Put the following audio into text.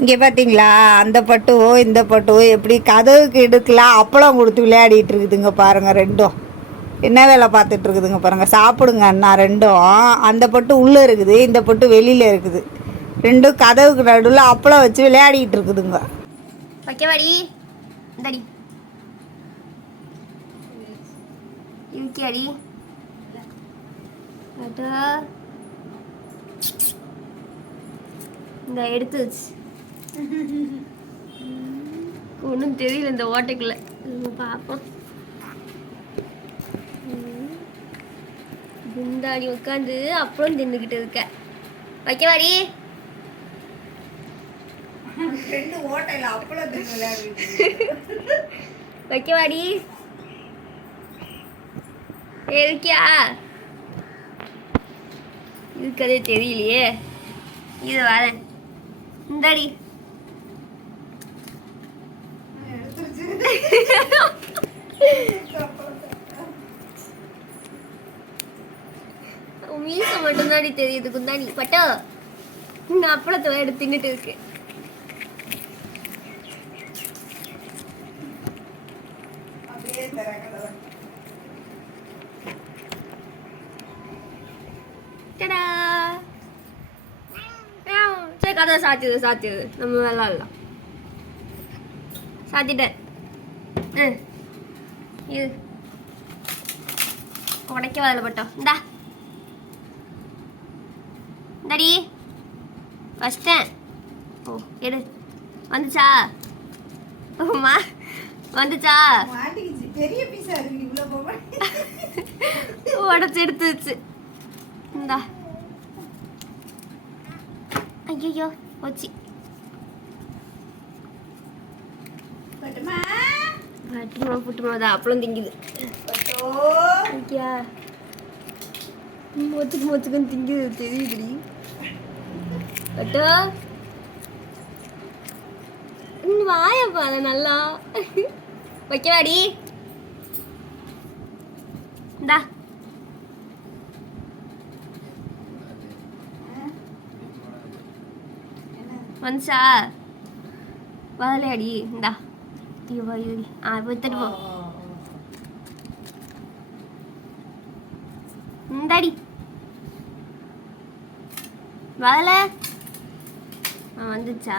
இங்கே பார்த்தீங்களா, அந்த பட்டுவோ இந்த பட்டுவோ எப்படி கதவுக்கு இடுக்கலாம் அப்பளம் கொடுத்து விளையாடிட்டு இருக்குதுங்க பாருங்க ரெண்டும். என்ன வேலை பார்த்துட்டு இருக்குதுங்க பாருங்க. சாப்பிடுங்க அண்ணா ரெண்டும். அந்த பட்டு உள்ளே இருக்குது, இந்த பட்டு வெளியில் இருக்குது. ரெண்டும் கதவுக்கு நடுவில் அப்பளம் வச்சு விளையாடிட்டு இருக்குதுங்க. வைக்கவாடி இந்தடி இருக்கியாடி இந்த எடுத்து வச்சு ஒன்றும் தெரியல இந்த ஓட்டைக்குள்ள பார்ப்போம். குண்டாடி உட்காந்து அப்புறம் தின்னுக்கிட்டு இருக்க. வைக்கவாடி வைக்கவாடி இருக்கியா? இருக்கதே தெரியலையே. இது வரேன் இந்தாடி. மீச மட்டும்தாடி தெரியுது குந்தாடி பட்டோ. இந்த அப்பளத்தை எடுத்து தின்னுட்டு இருக்கு. சரி கதை சாத்திடு நம்ம விளாடலாம். சாத்திட்டேன். இது உடைக்க வரல பட்டோம். இந்தாடி ஃபஸ்ட்டேன். ஓ எடு. வந்துச்சா? ஓமா வந்துச்சா? உடச்சு எடுத்துச்சு. இந்தா. ஐயோ போச்சு. புட்டுமா அப்பளம் திங்குது. மொச்சுக்குன்னு திங்குது தெரியுதுடி. பட்டோ வாயப்பா அதை நல்லா வைக்கவாடி. இந்தா வந்துச்சா? வரலையாடி? இந்தா வித்துட்டு போ. இந்தாடி வரல. வந்துச்சா?